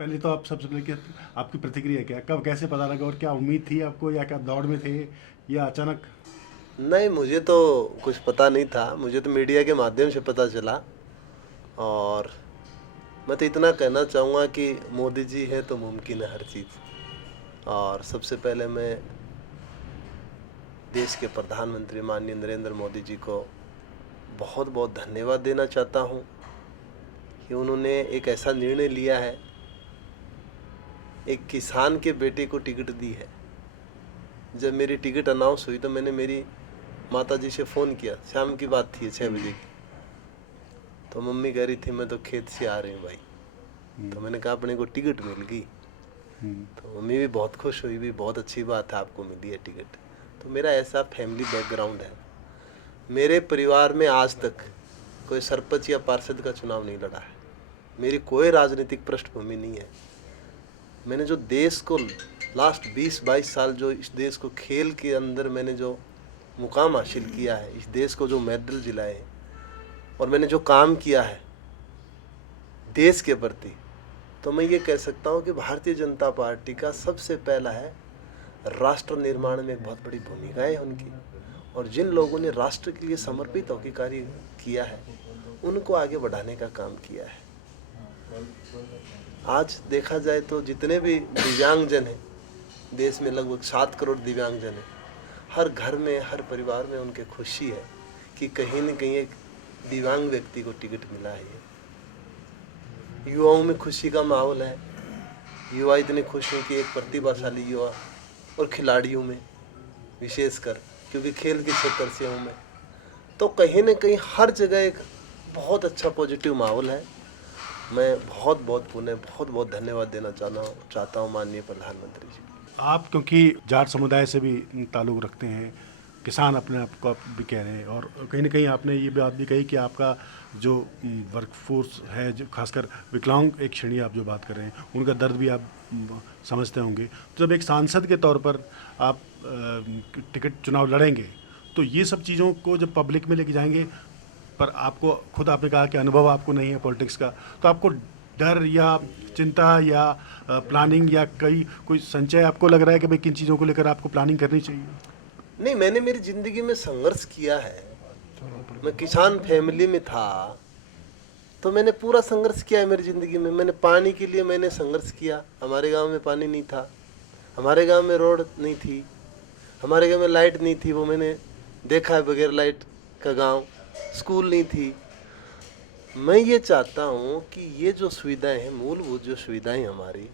पहले तो आप सबसे पहले क्या आपकी प्रतिक्रिया क्या, कब कैसे पता लगा और क्या उम्मीद थी आपको, या क्या दौड़ में थे या अचानक? नहीं, मुझे तो कुछ पता नहीं था। मुझे तो मीडिया के माध्यम से पता चला। और मैं तो इतना कहना चाहूँगा कि मोदी जी है तो मुमकिन है हर चीज़। और सबसे पहले मैं देश के प्रधानमंत्री माननीय नरेंद्र मोदी जी को बहुत बहुत धन्यवाद देना चाहता हूँ कि उन्होंने एक ऐसा निर्णय लिया है, एक किसान के बेटे को टिकट दी है। जब मेरी टिकट अनाउंस हुई तो मैंने मेरी माता जी से फ़ोन किया। शाम की बात थी, 6 बजे की। तो मम्मी कह रही थी मैं तो खेत से आ रही हूँ भाई। तो मैंने कहा अपने को टिकट मिल गई। तो मम्मी भी बहुत खुश हुई, भी बहुत अच्छी बात है आपको मिली है टिकट। तो मेरा ऐसा फैमिली बैकग्राउंड है। मेरे परिवार में आज तक कोई सरपंच या पार्षद का चुनाव नहीं लड़ा है। मेरी कोई राजनीतिक पृष्ठभूमि नहीं है। मैंने जो देश को लास्ट 20-22 साल जो इस देश को खेल के अंदर मैंने जो मुकाम हासिल किया है, इस देश को जो मेडल दिलाए हैं, और मैंने जो काम किया है देश के प्रति, तो मैं ये कह सकता हूँ कि भारतीय जनता पार्टी का सबसे पहला है राष्ट्र निर्माण में एक बहुत बड़ी भूमिका है उनकी। और जिन लोगों ने राष्ट्र के लिए समर्पित होकर कार्य किया है उनको आगे बढ़ाने का काम किया है। आज देखा जाए तो जितने भी दिव्यांगजन हैं देश में, लगभग 7 करोड़ दिव्यांगजन हैं। हर घर में, हर परिवार में उनके खुशी है कि कहीं न कहीं एक दिव्यांग व्यक्ति को टिकट मिला है। युवाओं में खुशी का माहौल है। युवा इतने खुश हैं कि एक प्रतिभाशाली युवा, और खिलाड़ियों में विशेषकर, क्योंकि खेल के क्षेत्र से हूँ मैं, तो कहीं न कहीं हर जगह एक बहुत अच्छा पॉजिटिव माहौल है। मैं बहुत बहुत धन्यवाद देना चाहता हूँ माननीय प्रधानमंत्री जी। आप क्योंकि जाट समुदाय से भी ताल्लुक़ रखते हैं, किसान अपने आप को आप भी कह रहे हैं, और कहीं ना कहीं आपने ये बात भी कही कि आपका जो वर्कफोर्स है, जो खासकर विकलांग एक श्रेणी आप जो बात कर रहे हैं, उनका दर्द भी आप समझते होंगे। तो जब एक सांसद के तौर पर आप टिकट चुनाव लड़ेंगे, तो ये सब चीज़ों को जब पब्लिक में लेके जाएंगे, पर आपको खुद आपने कहा कि अनुभव आपको नहीं है पॉलिटिक्स का, तो आपको डर या चिंता या प्लानिंग या कोई संचय आपको लग रहा है कि भाई किन चीज़ों को लेकर आपको प्लानिंग करनी चाहिए? नहीं, मैंने मेरी ज़िंदगी में संघर्ष किया है। मैं किसान फैमिली में था, तो मैंने पूरा संघर्ष किया है मेरी ज़िंदगी में। मैंने पानी के लिए मैंने संघर्ष किया। हमारे गांव में पानी नहीं था, हमारे गांव में रोड नहीं थी, हमारे गांव में लाइट नहीं थी, वो मैंने देखा है बगैर लाइट का गांव। स्कूल नहीं थी। मैं ये चाहता हूँ कि ये जो सुविधाएं हैं, मूलभूत जो सुविधाएं हमारी,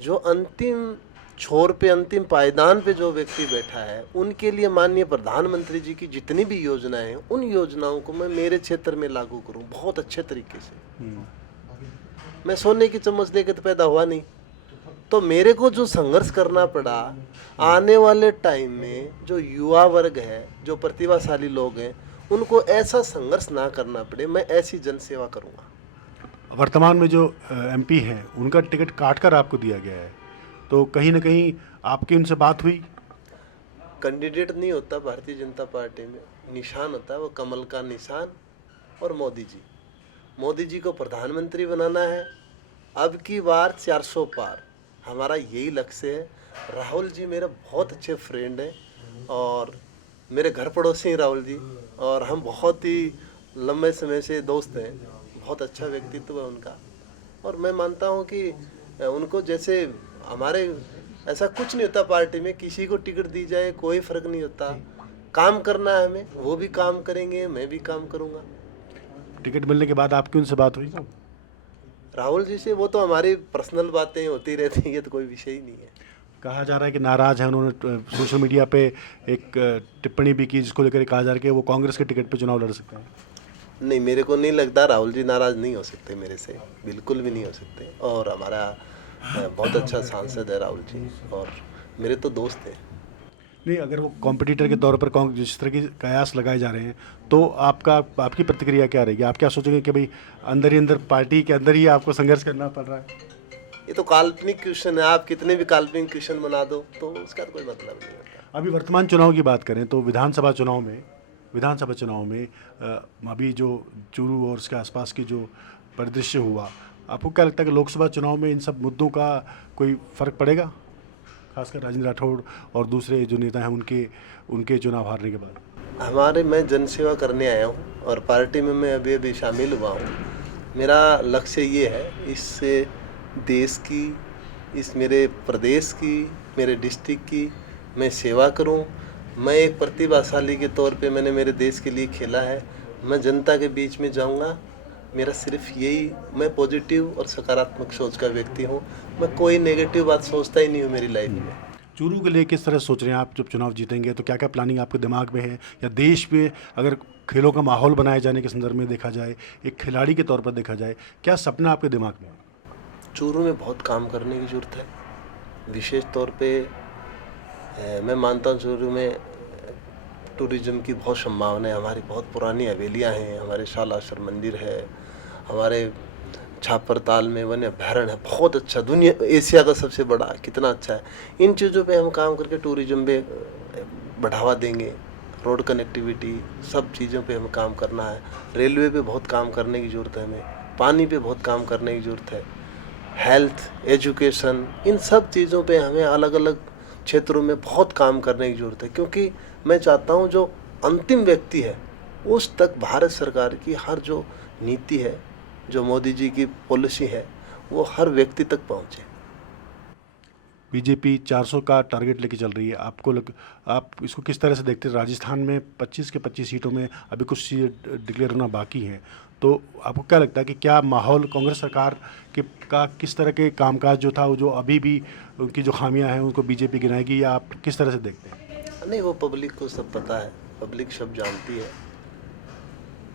जो अंतिम छोर पे, अंतिम पायदान पे जो व्यक्ति बैठा है, उनके लिए माननीय प्रधानमंत्री जी की जितनी भी योजनाएं हैं, उन योजनाओं को मैं मेरे क्षेत्र में लागू करूं बहुत अच्छे तरीके से। मैं सोने की चम्मच लेके तो पैदा हुआ नहीं, तो मेरे को जो संघर्ष करना पड़ा, आने वाले टाइम में जो युवा वर्ग है, जो प्रतिभाशाली लोग हैं, उनको ऐसा संघर्ष ना करना पड़े। मैं ऐसी जन सेवा करूँगा। वर्तमान में जो एमपी हैं, उनका टिकट काट कर आपको दिया गया है, तो कहीं ना कहीं आपकी उनसे बात हुई? कैंडिडेट नहीं होता भारतीय जनता पार्टी में, निशान होता है, वो कमल का निशान। और मोदी जी को प्रधानमंत्री बनाना है। अब की बार 400 पार, हमारा यही लक्ष्य है। राहुल जी मेरे बहुत अच्छे फ्रेंड हैं, और मेरे घर पड़ोसी हैं राहुल जी, और हम बहुत ही लंबे समय से दोस्त हैं। बहुत अच्छा व्यक्तित्व है उनका, और मैं मानता हूँ कि उनको जैसे हमारे, ऐसा कुछ नहीं होता पार्टी में, किसी को टिकट दी जाए कोई फर्क नहीं होता। काम करना है हमें, वो भी काम करेंगे, मैं भी काम करूँगा। टिकट मिलने के बाद आपकी उनसे बात हुई? राहुल जी से वो तो हमारी पर्सनल बातें होती रहती हैं, ये तो कोई विषय ही नहीं है। कहा जा रहा है कि नाराज़ हैं, उन्होंने सोशल मीडिया पे एक टिप्पणी भी की जिसको लेकर कहा जा रहा है कि वो कांग्रेस के टिकट पे चुनाव लड़ सकते हैं। नहीं, मेरे को नहीं लगता राहुल जी नाराज़ नहीं हो सकते मेरे से, बिल्कुल भी नहीं हो सकते। और हमारा बहुत अच्छा सांसद है राहुल जी, और मेरे तो दोस्त हैं। नहीं, अगर वो कॉम्पिटिटर के तौर पर जिस तरह के कयास लगाए जा रहे हैं, तो आपकी प्रतिक्रिया क्या रहेगी? आप क्या सोचेंगे कि भाई अंदर ही अंदर, पार्टी के अंदर ही आपको संघर्ष करना पड़ रहा है? ये तो काल्पनिक क्वेश्चन है। आप कितने भी काल्पनिक क्वेश्चन बना दो तो उसका तो कोई मतलब नहीं होता। अभी वर्तमान चुनाव की बात करें तो विधानसभा चुनाव में अभी जो चूरू और उसके आसपास की जो परिदृश्य हुआ, आपको क्या लगता है कि लोकसभा चुनाव में इन सब मुद्दों का कोई फ़र्क पड़ेगा, खासकर राजेंद्र राठौड़ और दूसरे जो नेता हैं उनके उनके चुनाव हारने के बाद? मैं जनसेवा करने आया हूँ और पार्टी में मैं अभी अभी शामिल हुआ हूँ। मेरा लक्ष्य ये है इस देश की, इस मेरे प्रदेश की, मेरे डिस्ट्रिक्ट की मैं सेवा करूं। मैं एक प्रतिभाशाली के तौर पे मैंने मेरे देश के लिए खेला है। मैं जनता के बीच में जाऊंगा। मेरा सिर्फ यही, मैं पॉजिटिव और सकारात्मक सोच का व्यक्ति हूं। मैं कोई नेगेटिव बात सोचता ही नहीं हूं मेरी लाइफ में। चूरू के लिए किस तरह सोच रहे हैं आप? जब चुनाव जीतेंगे तो क्या क्या प्लानिंग आपके दिमाग में है, या देश में अगर खेलों का माहौल बनाए जाने के संदर्भ में देखा जाए, एक खिलाड़ी के तौर पर देखा जाए, क्या सपना आपके दिमाग में है? चूरू में बहुत काम करने की ज़रूरत है। विशेष तौर पे मैं मानता हूँ चूरू में टूरिज़्म की बहुत संभावना है। हमारी बहुत पुरानी हवेलियाँ हैं, हमारे शालाश्वर मंदिर है, हमारे छापर ताल में वन अभयारण्य है, बहुत अच्छा, दुनिया एशिया का सबसे बड़ा, कितना अच्छा है। इन चीज़ों पे हम काम करके टूरिज़्म पे बढ़ावा देंगे। रोड कनेक्टिविटी, सब चीज़ों पे हमें काम करना है। रेलवे पे बहुत काम करने की ज़रूरत है हमें, पानी पे बहुत काम करने की ज़रूरत है, हेल्थ, एजुकेशन, इन सब चीज़ों पे हमें अलग अलग क्षेत्रों में बहुत काम करने की ज़रूरत है। क्योंकि मैं चाहता हूँ जो अंतिम व्यक्ति है उस तक भारत सरकार की हर जो नीति है, जो मोदी जी की पॉलिसी है, वो हर व्यक्ति तक पहुँचे। बीजेपी 400 का टारगेट लेके चल रही है, आप इसको किस तरह से देखते हैं? राजस्थान में 25 के 25 सीटों में अभी कुछ सीटें डिक्लेयर होना बाकी हैं, तो आपको क्या लगता है कि क्या माहौल कांग्रेस सरकार के का किस तरह के कामकाज जो था, वो जो अभी भी उनकी जो खामियां हैं उनको बीजेपी गिनाएगी, या आप किस तरह से देखते हैं? नहीं, वो पब्लिक को सब पता है, पब्लिक सब जानती है।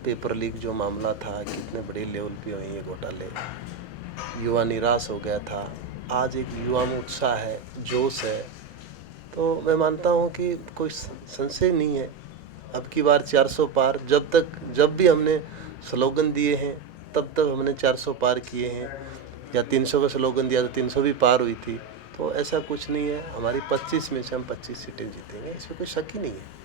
पेपर लीक जो मामला था, कितने बड़े लेवल पे हुए ये घोटाले, युवा निराश हो गया था। आज एक युवा में उत्साह है, जोश है, तो मैं मानता हूँ कि कोई संशय नहीं है। अब की बार 400 पार, जब भी हमने स्लोगन दिए हैं तब हमने 400 पार किए हैं, या 300 का स्लोगन दिया तो 300 भी पार हुई थी। तो ऐसा कुछ नहीं है, हमारी 25 में से हम 25 सीटें जीतेंगे, इसमें कोई शक ही नहीं है।